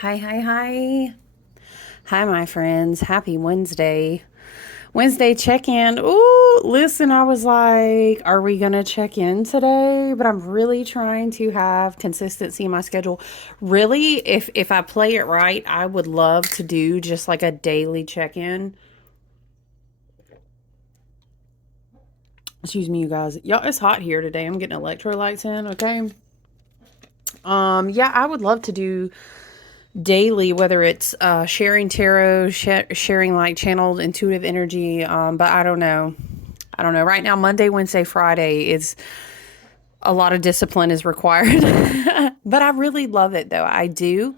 Hi, hi, hi. Hi, my friends. Happy Wednesday. Wednesday check in. Ooh, listen, I was like, are we going to check in today? But I'm really trying to have consistency in my schedule. Really, if I play it right, I would love to do just like a daily check in. Excuse me, you guys. Y'all, it's hot here today. I'm getting electrolytes in, okay? Yeah, I would love to do daily, whether it's sharing tarot, sharing like channeled intuitive energy. But I don't know. I don't know. Right now, Monday, Wednesday, Friday is a lot of discipline is required. But I really love it though. I do.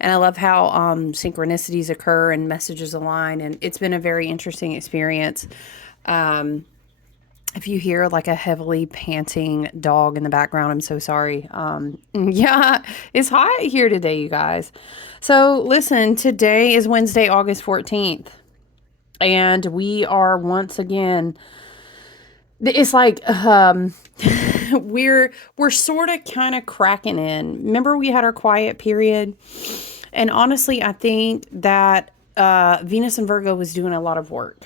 And I love how synchronicities occur and messages align. And it's been a very interesting experience. Um, if you hear like a heavily panting dog in the background, I'm so sorry. Yeah, it's hot here today, you guys. So, listen, today is Wednesday, August 14th, and we are once again, it's like, we're sort of kind of cracking in. Remember, we had our quiet period, and honestly, I think that Venus and Virgo was doing a lot of work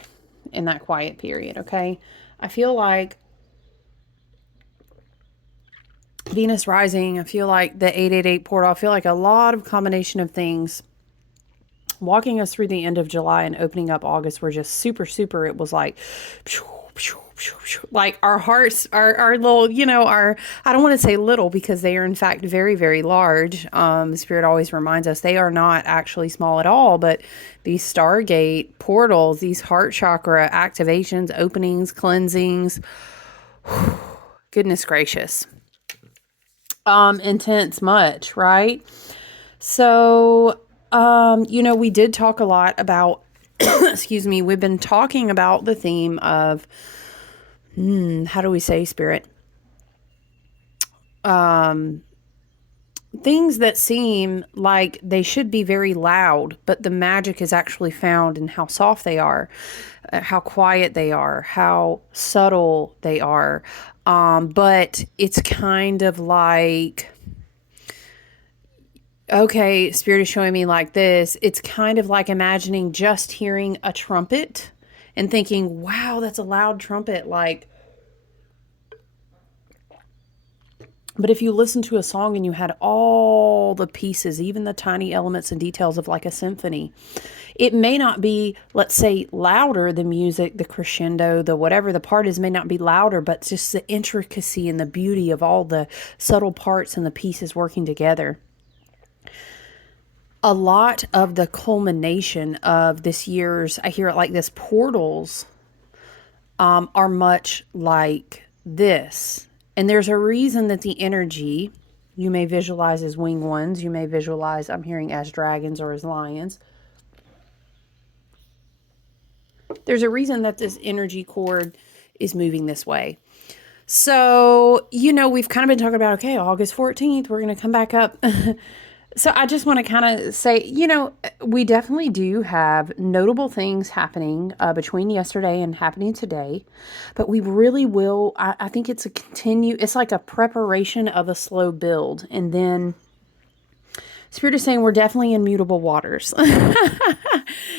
in that quiet period, okay? I feel like Venus rising, I feel like the 888 portal, I feel like a lot of combination of things walking us through the end of July and opening up August were just super, super. It was like our hearts, our little, our, I don't want to say little because they are in fact very, very large. Spirit always reminds us they are not actually small at all, but these Stargate portals, these heart chakra activations, openings, cleansings, goodness gracious. Intense much, right? So, we did talk a lot about, excuse me, we've been talking about the theme of, how do we say spirit? Things that seem like they should be very loud, but the magic is actually found in how soft they are, how quiet they are, how subtle they are. But it's kind of like, okay, Spirit is showing me like this. It's kind of like imagining just hearing a trumpet and thinking, wow, that's a loud trumpet. Like, but if you listen to a song and you had all the pieces, even the tiny elements and details of like a symphony, it may not be, let's say, louder, the music, the crescendo, the whatever the part is may not be louder, but just the intricacy and the beauty of all the subtle parts and the pieces working together. A lot of the culmination of this year's, I hear it like this, portals are much like this. And there's a reason that the energy you may visualize as winged ones, you may visualize, I'm hearing, as dragons or as lions. There's a reason that this energy cord is moving this way. So, we've kind of been talking about, okay, August 14th, we're going to come back up. So I just want to kind of say, we definitely do have notable things happening between yesterday and happening today, but we really will. I think it's like a preparation of a slow build. And then Spirit is saying we're definitely in mutable waters.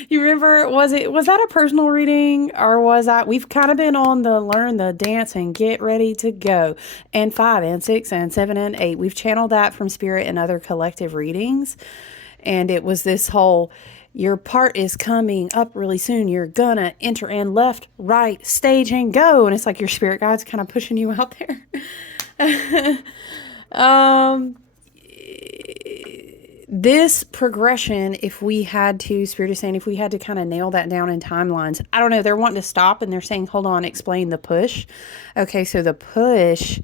You remember, was that a personal reading or was that, we've kind of been on the learn the dance and get ready to go, and 5 and 6 and 7 and 8. We've channeled that from Spirit and other collective readings. And it was this whole, your part is coming up really soon. You're gonna enter in left, right, stage and go. And it's like your spirit guide's kind of pushing you out there. um, this progression, if we had to, Spirit is saying, if we had to kind of nail that down in timelines, I don't know, they're wanting to stop and they're saying, hold on, explain the push. Okay, so the push,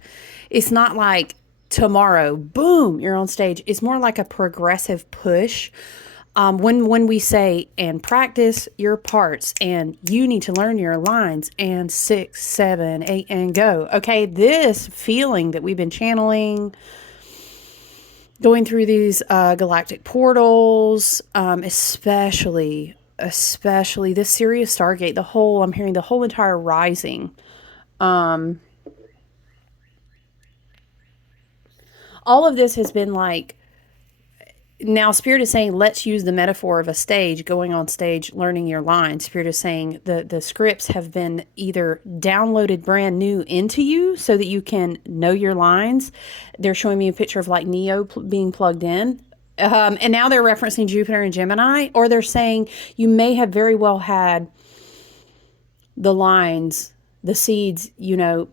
it's not like tomorrow, boom, you're on stage. It's more like a progressive push. When we say, and practice your parts, and you need to learn your lines, and 6, 7, 8, and go. Okay, this feeling that we've been channeling, going through these galactic portals, especially this Sirius Stargate, I'm hearing the whole entire rising. All of this has been like, Now, Spirit is saying, let's use the metaphor of a stage, going on stage, learning your lines. Spirit is saying the scripts have been either downloaded brand new into you so that you can know your lines. They're showing me a picture of like Neo being plugged in. And now they're referencing Jupiter and Gemini, or they're saying you may have very well had the lines, the seeds,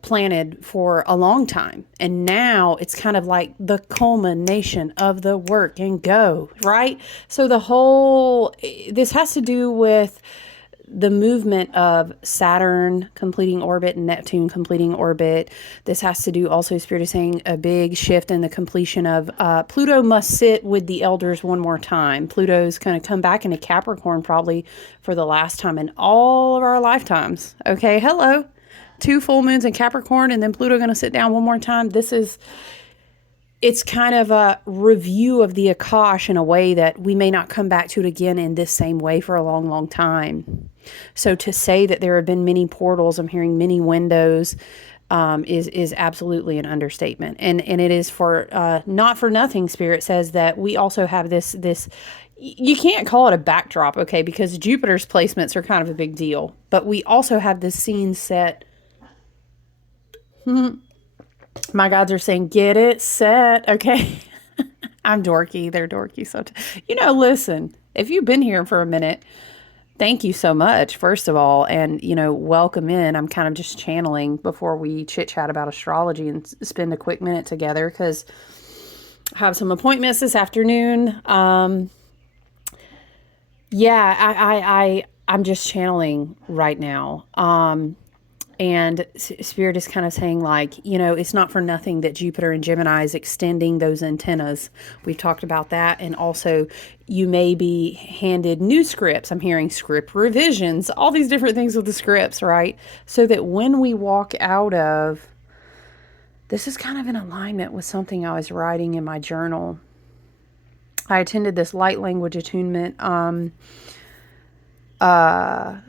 planted for a long time. And now it's kind of like the culmination of the work and go, right? So this has to do with the movement of Saturn completing orbit and Neptune completing orbit. This has to do also, Spirit is saying, a big shift in the completion of Pluto must sit with the elders one more time. Pluto's going to come back into Capricorn probably for the last time in all of our lifetimes. Okay, hello. 2 full moons in Capricorn, and then Pluto going to sit down one more time. It's kind of a review of the Akash in a way that we may not come back to it again in this same way for a long, long time. So to say that there have been many portals, I'm hearing many windows, is absolutely an understatement. And it is for not for nothing. Spirit says that we also have this. You can't call it a backdrop, okay, because Jupiter's placements are kind of a big deal. But we also have this scene set. My gods are saying, get it set, okay? I'm dorky. They're dorky. So, listen, if you've been here for a minute, thank you so much, first of all. And, welcome in. I'm kind of just channeling before we chit chat about astrology and spend a quick minute together because I have some appointments this afternoon. I'm just channeling right now. And Spirit is kind of saying, like, it's not for nothing that Jupiter and Gemini is extending those antennas. We've talked about that. And also, you may be handed new scripts. I'm hearing script revisions, all these different things with the scripts, right? So that when we walk out of, this is kind of in alignment with something I was writing in my journal. I attended this light language attunement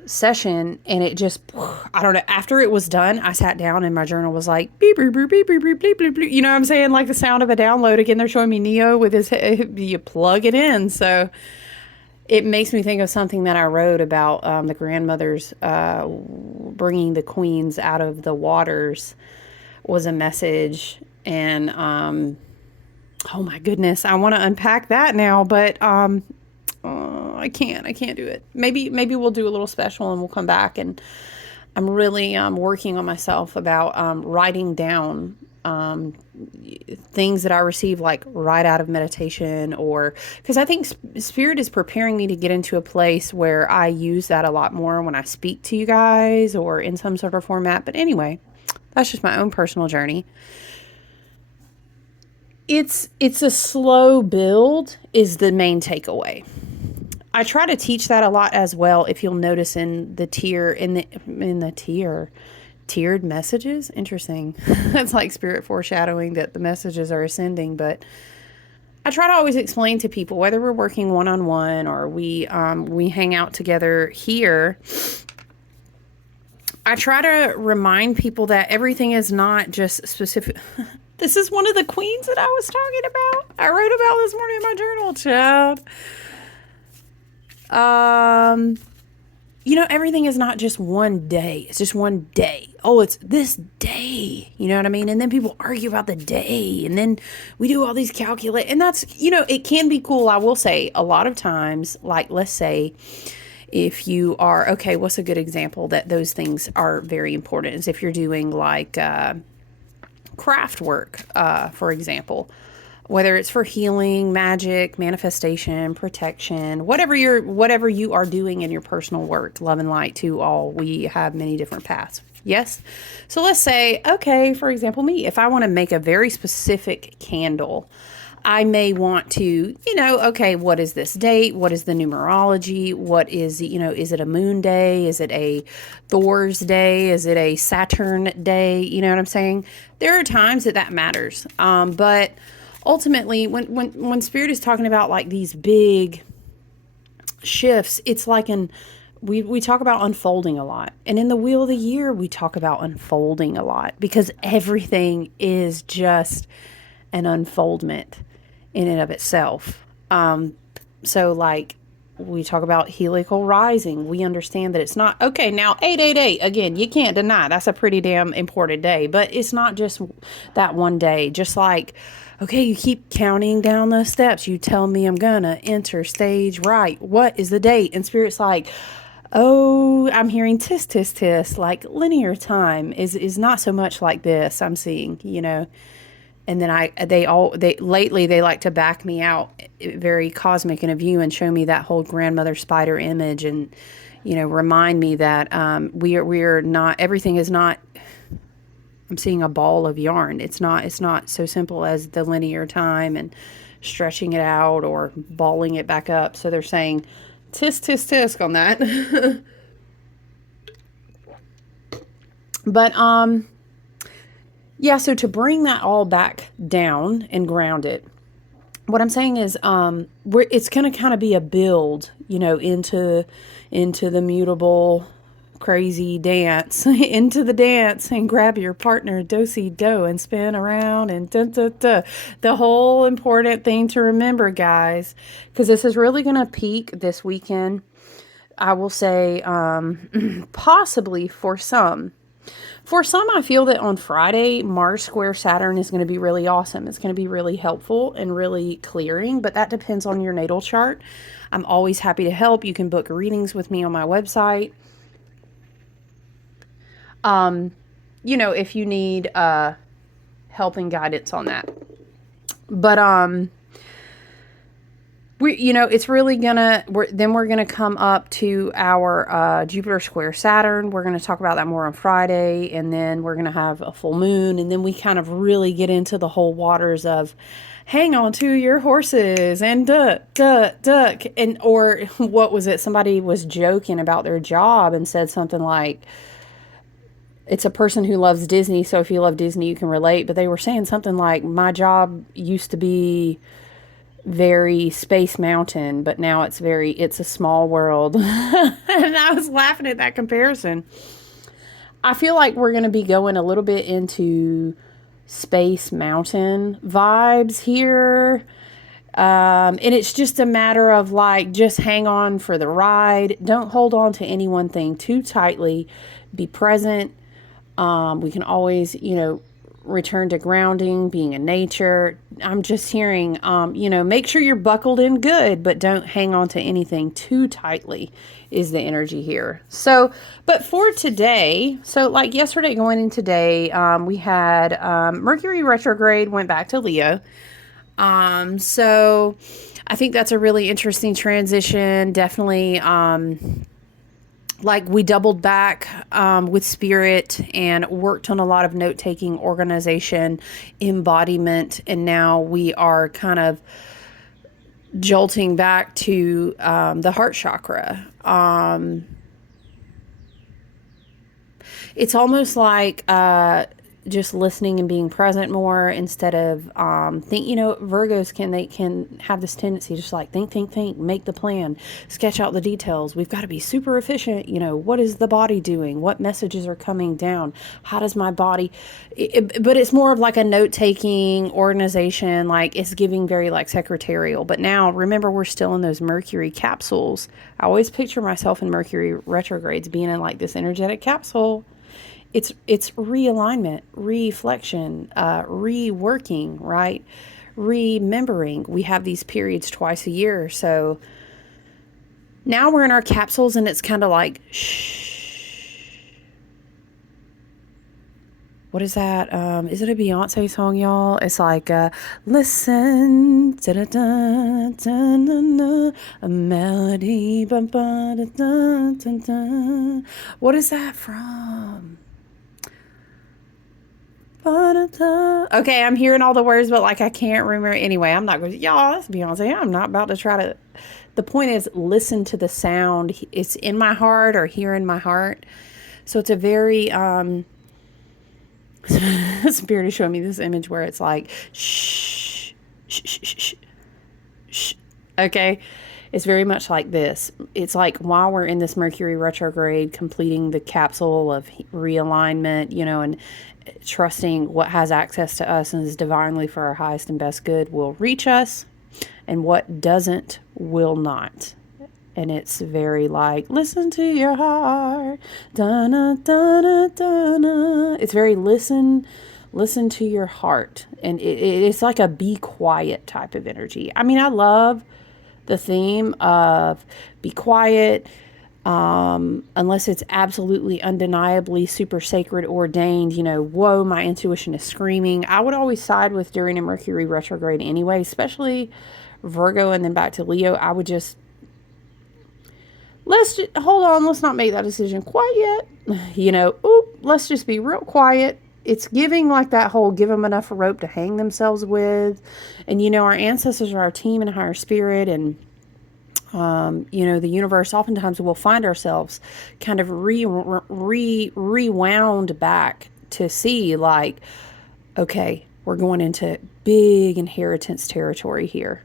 session, and it just, I don't know, after it was done, I sat down and my journal was like beep beep beep beep beep beep beep beep beep. You know what I'm saying? Like the sound of a download. Again, they're showing me Neo with his, you plug it in. So it makes me think of something that I wrote about the grandmothers bringing the queens out of the waters was a message. And oh my goodness, I want to unpack that now, but I can't do it. Maybe we'll do a little special and we'll come back. And I'm really working on myself about writing down things that I receive, like right out of meditation, or because I think Spirit is preparing me to get into a place where I use that a lot more when I speak to you guys or in some sort of format. But anyway, that's just my own personal journey. It's a slow build is the main takeaway. I try to teach that a lot as well. If you'll notice in the tiered messages, interesting. That's like Spirit foreshadowing that the messages are ascending. But I try to always explain to people, whether we're working one-on-one or we hang out together here, I try to remind people that everything is not just specific. This is one of the queens that I was talking about. I wrote about this morning in my journal, child. Everything is not just one day. It's just one day. Oh, it's this day. You know what I mean? And then people argue about the day. And then we do all these calculate. And that's, it can be cool. I will say a lot of times, like, let's say if you are, okay, what's a good example that those things are very important is if you're doing like craft work, for example. Whether it's for healing, magic, manifestation, protection, whatever you are doing in your personal work, love and light to all, we have many different paths. Yes? So let's say, okay, for example, me, if I want to make a very specific candle, I may want to, okay, what is this date? What is the numerology? What is, is it a moon day? Is it a Thor's day? Is it a Saturn day? You know what I'm saying? There are times that matters. But ultimately, when Spirit is talking about like these big shifts, it's like we talk about unfolding a lot. And in the Wheel of the Year, we talk about unfolding a lot because everything is just an unfoldment in and of itself. So like we talk about helical rising, we understand that it's not okay. Now 888 again, you can't deny that's a pretty damn important day, but it's not just that one day. Just like okay, you keep counting down the steps. You tell me I'm gonna enter stage right. What is the date? And Spirit's like, oh, I'm hearing tis tis tis. Like linear time is not so much like this. I'm seeing, and then they lately they like to back me out very cosmic in a view and show me that whole grandmother spider image, and remind me that we're not, everything is not, I'm seeing a ball of yarn. It's not so simple as the linear time and stretching it out or balling it back up. So they're saying tisk tisk tisk on that. But yeah, so to bring that all back down and ground it, what I'm saying is, it's going to kind of be a build, into the mutable, crazy dance, into the dance, and grab your partner, do-si do, and spin around, and da da da. The whole important thing to remember, guys, because this is really going to peak this weekend. I will say, possibly for some. For some, I feel that on Friday, Mars square Saturn is going to be really awesome. It's going to be really helpful and really clearing, but that depends on your natal chart. I'm always happy to help. You can book readings with me on my website. If you need help and guidance on that. But it's really we're gonna come up to our Jupiter square Saturn. We're gonna talk about that more on Friday, and then we're gonna have a full moon, and then we kind of really get into the whole waters of hang on to your horses and duck, duck, duck, and or what was it? Somebody was joking about their job and said something like, it's a person who loves Disney, so if you love Disney, you can relate. But they were saying something like, my job used to be very Space Mountain, but now it's a small world. And I was laughing at that comparison. I feel like we're going to be going a little bit into Space Mountain vibes here. And it's just a matter of like, just hang on for the ride. Don't hold on to any one thing too tightly. Be present. We can always, return to grounding, being in nature. I'm just hearing, make sure you're buckled in good, but don't hang on to anything too tightly is the energy here. So, but for today, so like yesterday going in today, we had Mercury retrograde went back to Leo. So I think that's a really interesting transition. Definitely, like we doubled back with Spirit and worked on a lot of note-taking, organization, embodiment, and now we are kind of jolting back to the heart chakra. It's almost like just listening and being present more instead of Virgos can have this tendency just like think, make the plan, sketch out the details. We've got to be super efficient. What is the body doing? What messages are coming down? How does my body, but it's more of like a note-taking organization, like it's giving very like secretarial. But now remember, we're still in those Mercury capsules. I always picture myself in Mercury retrogrades being in like this energetic capsule. It's realignment, reflection, reworking, right? Remembering. We have these periods twice a year. So now we're in our capsules and it's kind of like, shh. What is that? Is it a Beyonce song, y'all? It's like, listen, da-da-da, da-na-na, a melody, ba-ba-da-da-da-da. What is that from? Okay, I'm hearing all the words, but like I can't remember. Anyway, I'm not going to, y'all, that's Beyonce. I'm not about to try to. The point is, listen to the sound. It's in my heart or here in my heart. So it's a very, Spirit is showing me this image where it's like, shh, shh, shh, shh, shh, shh. Okay. It's very much like this. It's like while we're in this Mercury retrograde, completing the capsule of realignment, and trusting what has access to us and is divinely for our highest and best good will reach us. and what doesn't will not. And it's very like, listen to your heart. Da-na, da-na, da-na. It's very listen to your heart. And it's like a be quiet type of energy. I mean, I love the theme of be quiet, unless it's absolutely undeniably super sacred ordained, whoa, my intuition is screaming. I would always side with during a Mercury retrograde anyway, especially Virgo and then back to Leo. I would just, hold on, let's not make that decision quite yet. Let's just be real quiet. It's giving like that whole give them enough rope to hang themselves with. And, our ancestors are our team and higher spirit. And, the universe, oftentimes we'll find ourselves kind of rewound back to see like, okay, we're going into big inheritance territory here.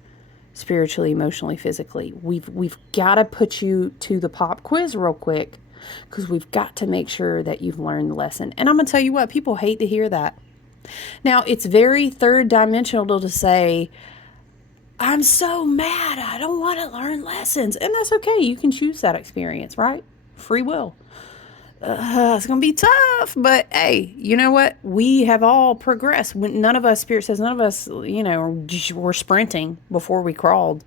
Spiritually, emotionally, physically. We've got to put you to the pop quiz real quick because we've got to make sure that you've learned the lesson. And I'm going to tell you what, people hate to hear that. Now, it's very third dimensional to say, I'm so mad, I don't want to learn lessons. And that's okay. You can choose that experience, right? Free will. It's going to be tough, but hey, you know what? We have all progressed. None of us, Spirit says, none of us, were sprinting before we crawled.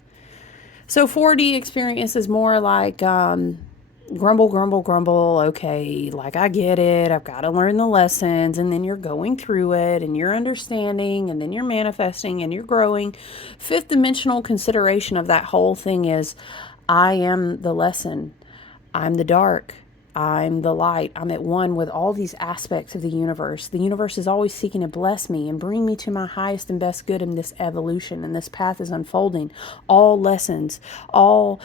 So 4D experience is more like grumble, grumble, grumble. Okay, like I get it. I've got to learn the lessons. And then you're going through it and you're understanding and then you're manifesting and you're growing. Fifth dimensional consideration of that whole thing is I am the lesson. I'm the dark. I'm the light. I'm at one with all these aspects of the universe. The universe is always seeking to bless me and bring me to my highest and best good in this evolution. And this path is unfolding. All lessons, all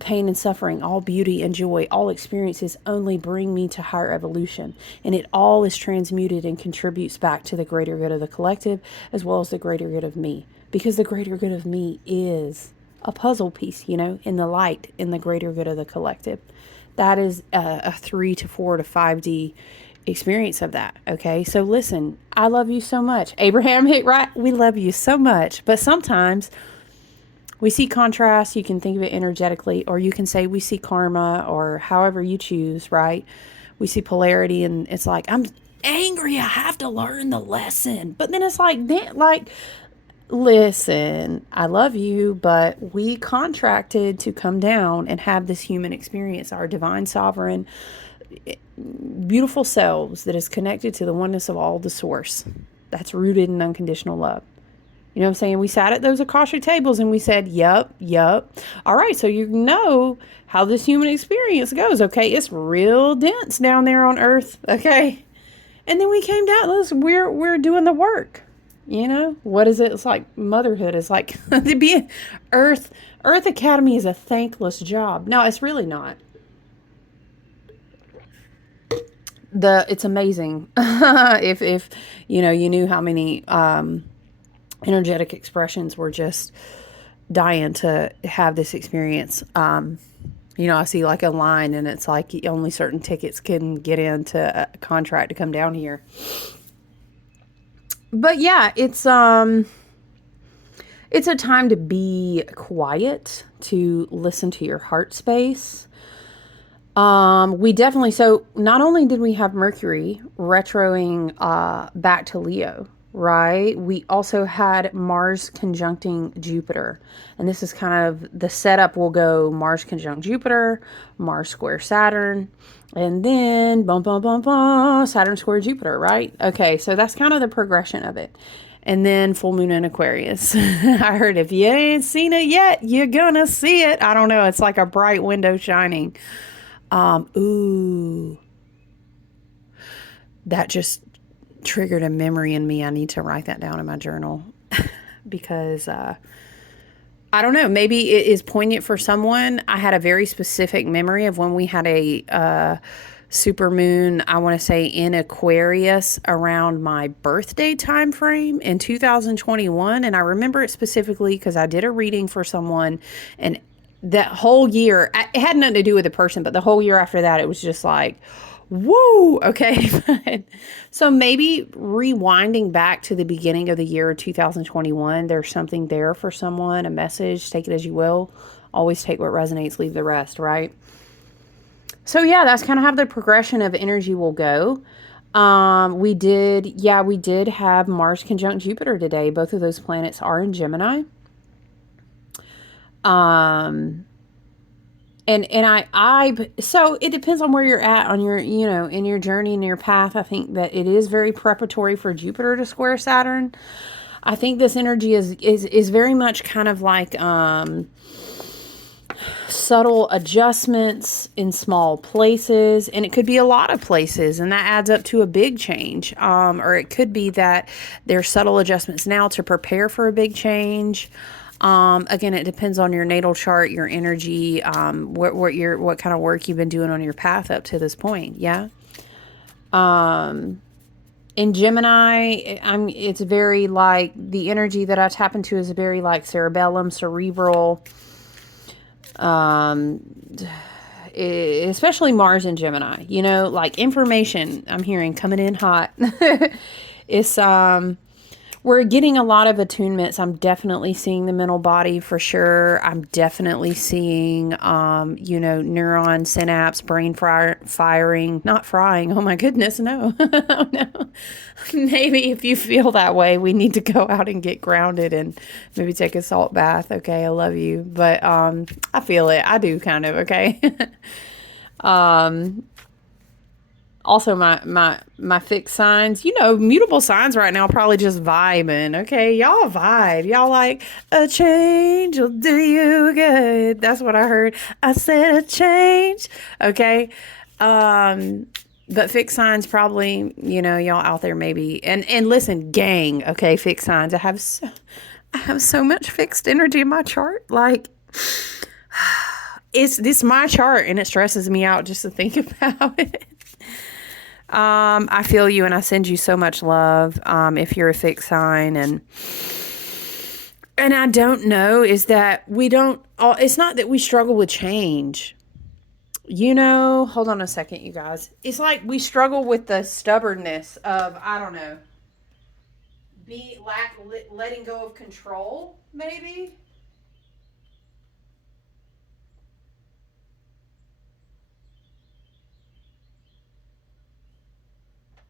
pain and suffering, all beauty and joy, all experiences only bring me to higher evolution. And it all is transmuted and contributes back to the greater good of the collective as well as the greater good of me. Because the greater good of me is a puzzle piece, in the light, in the greater good of the collective. That is a 3 to 4 to 5D experience of that. Okay. So listen, I love you so much. Abraham hit right. We love you so much. But sometimes we see contrast. You can think of it energetically, or you can say we see karma, or however you choose, right? We see polarity and it's like, I'm angry. I have to learn the lesson. But then it's like, listen, I love you, but we contracted to come down and have this human experience, our divine sovereign, beautiful selves that is connected to the oneness of all the source that's rooted in unconditional love. You know what I'm saying? We sat at those Akashic tables and we said, yup. All right, so you know how this human experience goes, okay? It's real dense down there on Earth, okay? And then we came down, we're doing the work. What is it? It's like motherhood. It's like to be Earth Academy is a thankless job. No, it's really not. It's amazing. if you knew how many energetic expressions were just dying to have this experience. I see like a line and it's like only certain tickets can get into a contract to come down here. But yeah, it's a time to be quiet, to listen to your heart space. We definitely, so not only did we have Mercury retroing back to Leo, right? We also had Mars conjuncting Jupiter. And this is kind of the setup. Will go Mars conjunct Jupiter, Mars square Saturn, and then Saturn square Jupiter, right? Okay, so that's kind of the progression of it. And then full moon in Aquarius. I heard if you ain't seen it yet, you're gonna see it. I don't know. It's like a bright window shining. That just triggered a memory in me. I need to write that down in my journal because I don't know, maybe it is poignant for someone. I had a very specific memory of when we had a super moon, I want to say in Aquarius around my birthday time frame in 2021. And I remember it specifically because I did a reading for someone, and that whole year, it had nothing to do with the person, but the whole year after that, it was just like, Woo! Okay. So maybe rewinding back to the beginning of the year 2021, there's something there for someone, a message, take it as you will. Always take what resonates, leave the rest, right? So yeah, that's kind of how the progression of energy will go. We did have Mars conjunct Jupiter today. Both of those planets are in Gemini. Um, so it depends on where you're at on your, in your journey and your path. I think that it is very preparatory for Jupiter to square Saturn. I think this energy is very much kind of like subtle adjustments in small places, and it could be a lot of places, and that adds up to a big change. Or it could be that there's subtle adjustments now to prepare for a big change. Again, it depends on your natal chart, your energy, what kind of work you've been doing on your path up to this point. Yeah. In Gemini, it's very like the energy that I tap into is very like cerebellum, cerebral, um, especially Mars and Gemini, like information I'm hearing coming in hot. it's, we're getting a lot of attunements. I'm definitely seeing the mental body for sure. I'm definitely seeing, neuron synapse, brain firing, not frying. Oh my goodness, no. Oh, no. Maybe if you feel that way, we need to go out and get grounded and maybe take a salt bath. Okay, I love you. But I feel it. I do kind of, okay. um, Also, my fixed signs, mutable signs right now, probably just vibing. Okay, y'all vibe. Y'all like a change will do you good. That's what I heard. I said a change. Okay, but fixed signs probably, y'all out there maybe. And listen, gang. Okay, fixed signs. I have so much fixed energy in my chart. Like it's this my chart, and it stresses me out just to think about it. I feel you and I send you so much love. If you're a fixed sign and I don't know is that it's not that we struggle with change. Hold on a second, you guys. It's like we struggle with the stubbornness of, I don't know, letting go of control, maybe.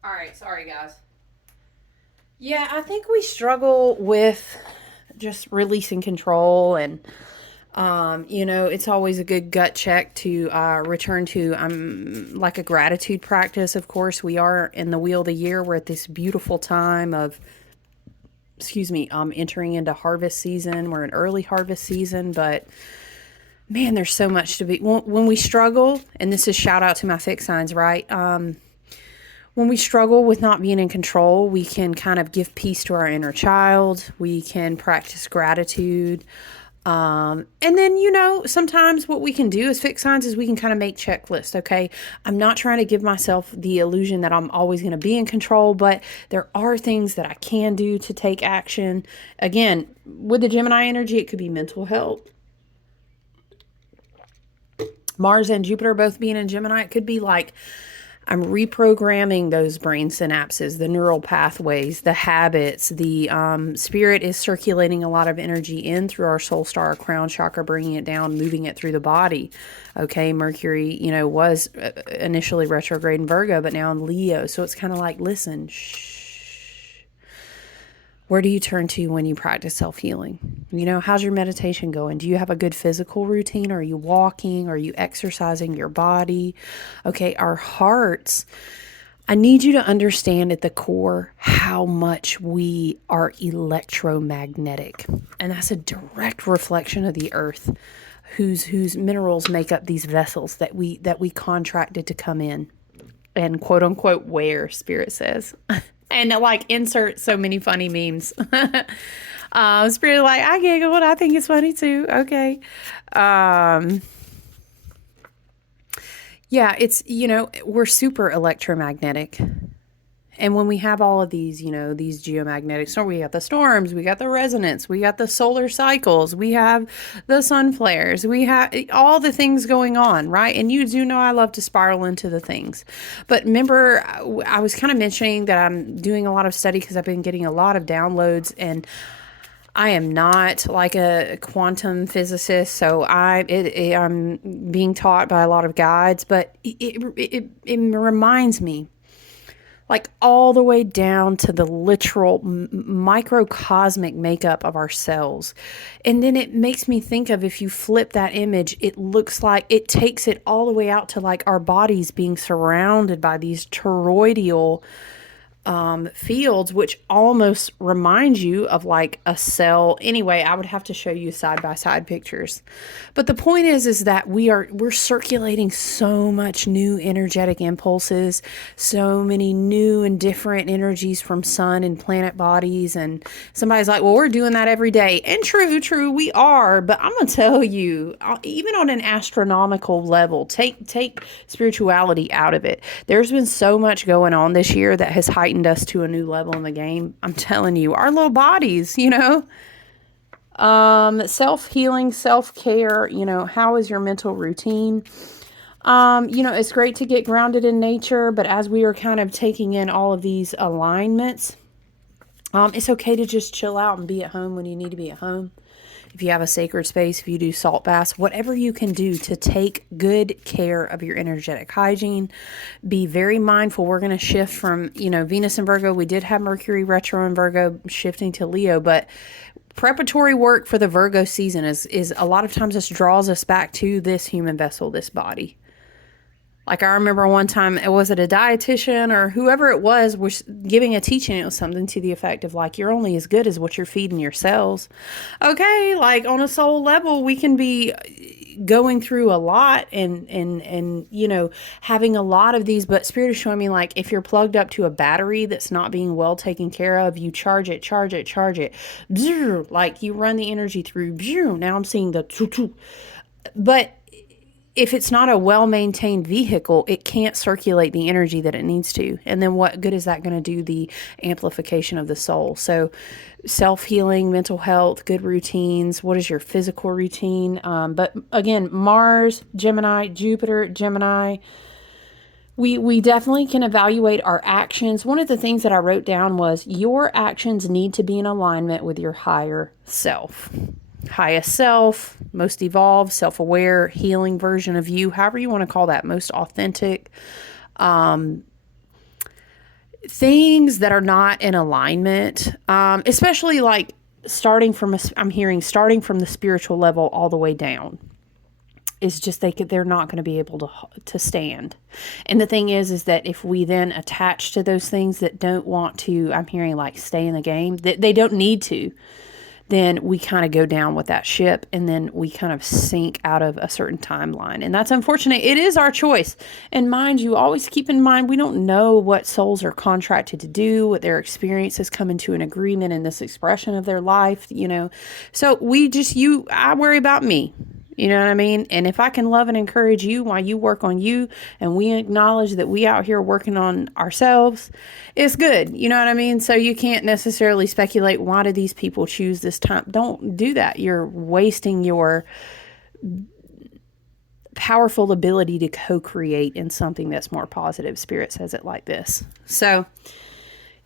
All right, sorry guys. Yeah, I think we struggle with just releasing control and it's always a good gut check to return to like a gratitude practice. Of course, we are in the wheel of the year. We're at this beautiful time of, entering into harvest season. We're in early harvest season, but man, there's so much to be. When we struggle, and this is shout out to my fixed signs, right? When we struggle with not being in control, we can kind of give peace to our inner child. We can practice gratitude. And then, sometimes what we can do as fixed signs is we can kind of make checklists. Okay. I'm not trying to give myself the illusion that I'm always going to be in control, but there are things that I can do to take action. Again, with the Gemini energy, it could be mental health. Mars and Jupiter both being in Gemini, it could be like, I'm reprogramming those brain synapses, the neural pathways, the habits. The spirit is circulating a lot of energy in through our soul star, our crown chakra, bringing it down, moving it through the body. Okay, Mercury, was initially retrograde in Virgo, but now in Leo. So it's kind of like, listen, shh. Where do you turn to when you practice self-healing? How's your meditation going? Do you have a good physical routine? Are you walking? Are you exercising your body? Okay, our hearts, I need you to understand at the core how much we are electromagnetic. And that's a direct reflection of the earth, whose minerals make up these vessels that we contracted to come in and quote unquote wear, Spirit says. And like insert so many funny memes. Spirit like, I giggled. I think it's funny too. Okay. Yeah, it's, we're super electromagnetic. And when we have all of these, these geomagnetic storms, we got the storms, we got the resonance, we got the solar cycles, we have the sun flares, we have all the things going on, right? And you do know I love to spiral into the things. But remember, I was kind of mentioning that I'm doing a lot of study because I've been getting a lot of downloads, and I am not like a quantum physicist, so I'm being taught by a lot of guides, but it reminds me, like all the way down to the literal microcosmic makeup of our cells. And then it makes me think of, if you flip that image, it looks like it takes it all the way out to like our bodies being surrounded by these toroidal fields, which almost reminds you of like a cell. Anyway, I would have to show you side by side pictures. But the point is that we're circulating so much new energetic impulses, so many new and different energies from sun and planet bodies. And somebody's like, well, we're doing that every day. And true, we are. But I'm going to tell you, even on an astronomical level, take spirituality out of it. There's been so much going on this year that has heightened us to a new level in the game. I'm telling you, our little bodies, self-healing, self-care, how is your mental routine? It's great to get grounded in nature, but as we are kind of taking in all of these alignments, it's okay to just chill out and be at home when you need to be at home. If you have a sacred space, if you do salt baths, whatever you can do to take good care of your energetic hygiene, be very mindful. We're going to shift from, Venus and Virgo. We did have Mercury retro in Virgo shifting to Leo, but preparatory work for the Virgo season is a lot of times this draws us back to this human vessel, this body. Like I remember one time, was it a dietitian or whoever it was giving a teaching. It was something to the effect of like, you're only as good as what you're feeding your cells. Okay, like on a soul level, we can be going through a lot and having a lot of these, but Spirit is showing me like if you're plugged up to a battery that's not being well taken care of, you charge it, like you run the energy through. Now I'm seeing the but if it's not a well-maintained vehicle, it can't circulate the energy that it needs to. And then what good is that going to do the amplification of the soul? So self-healing, mental health, good routines. What is your physical routine? But again, Mars, Gemini, Jupiter, Gemini, we definitely can evaluate our actions. One of the things that I wrote down was your actions need to be in alignment with your higher self. Highest self, most evolved, self-aware, healing version of you, however you want to call that, most authentic. Things that are not in alignment, especially like starting from the spiritual level all the way down, is just they're not going to be able to stand. And the thing is that if we then attach to those things that don't want to, I'm hearing like stay in the game, that they don't need to, then we kind of go down with that ship, and then we kind of sink out of a certain timeline. And that's unfortunate. It is our choice. And mind you, always keep in mind, we don't know what souls are contracted to do, what their experiences come into an agreement in this expression of their life, So I worry about me. You know what I mean? And if I can love and encourage you while you work on you, and we acknowledge that we out here working on ourselves, it's good. You know what I mean? So you can't necessarily speculate, why do these people choose this time? Don't do that. You're wasting your powerful ability to co-create in something that's more positive. Spirit says it like this. So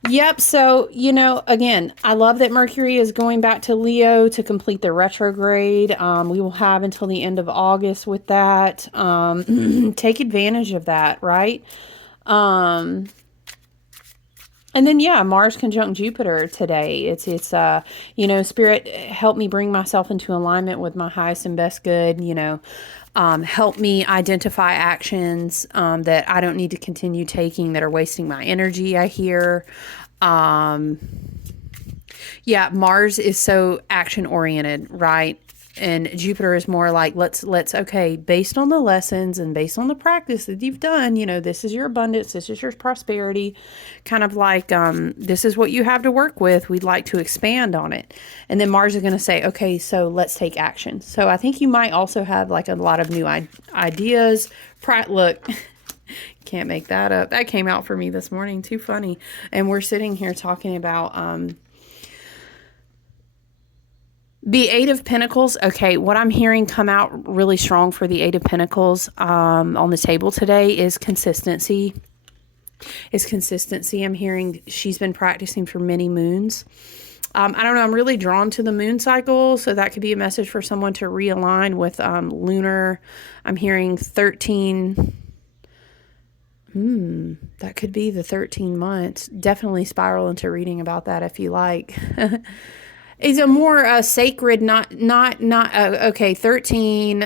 yep. So, again, I love that Mercury is going back to Leo to complete the retrograde. We will have until the end of August with that. Take advantage of that, right? And then, Mars conjunct Jupiter today. It's Spirit, help me bring myself into alignment with my highest and best good, help me identify actions that I don't need to continue taking that are wasting my energy, I hear. Mars is so action oriented, right? And Jupiter is more like, let's based on the lessons and based on the practice that you've done, this is your abundance, this is your prosperity, kind of like, this is what you have to work with. We'd like to expand on it. And then Mars is going to say, okay, so let's take action. So I think you might also have like a lot of new ideas. Look, Can't make that up. That came out for me this morning. Too funny. And we're sitting here talking about the Eight of Pentacles. Okay, what I'm hearing come out really strong for the Eight of Pentacles on the table today is consistency. I'm hearing she's been practicing for many moons. I don't know. I'm really drawn to the moon cycle, so that could be a message for someone to realign with lunar. I'm hearing 13. That could be the 13 months. Definitely spiral into reading about that if you like. It's a more sacred, okay, 13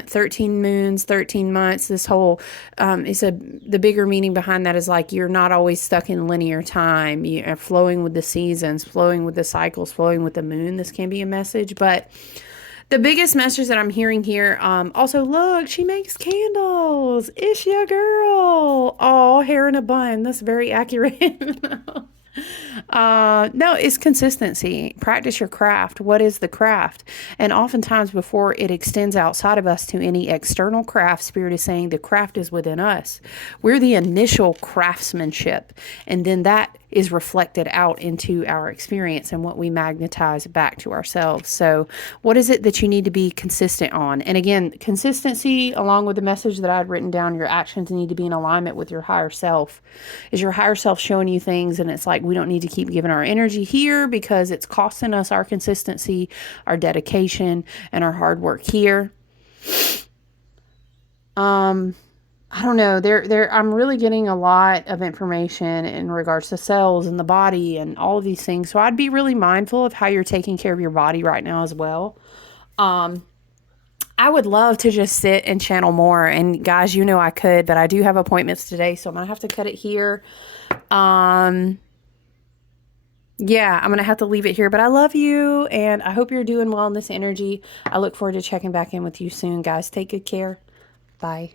moons, 13 months. This whole, the bigger meaning behind that is like you're not always stuck in linear time. You're flowing with the seasons, flowing with the cycles, flowing with the moon. This can be a message, but the biggest message that I'm hearing here, also, look, she makes candles. It's your girl. Oh, hair in a bun. That's very accurate. No, it's consistency. Practice your craft. What is the craft? And oftentimes before it extends outside of us to any external craft, Spirit is saying the craft is within us. We're the initial craftsmanship. And then that is reflected out into our experience and what we magnetize back to ourselves. So what is it that you need to be consistent on? And again, consistency, along with the message that I had written down, your actions need to be in alignment with your higher self. Is your higher self showing you things and it's like, we don't need to keep giving our energy here because it's costing us our consistency, our dedication, and our hard work here? I don't know. I'm really getting a lot of information in regards to cells and the body and all of these things. So I'd be really mindful of how you're taking care of your body right now as well. I would love to just sit and channel more. And guys, you know I could, but I do have appointments today, so I'm going to have to cut it here. Yeah, I'm going to have to leave it here, but I love you and I hope you're doing well in this energy. I look forward to checking back in with you soon, guys. Take good care. Bye.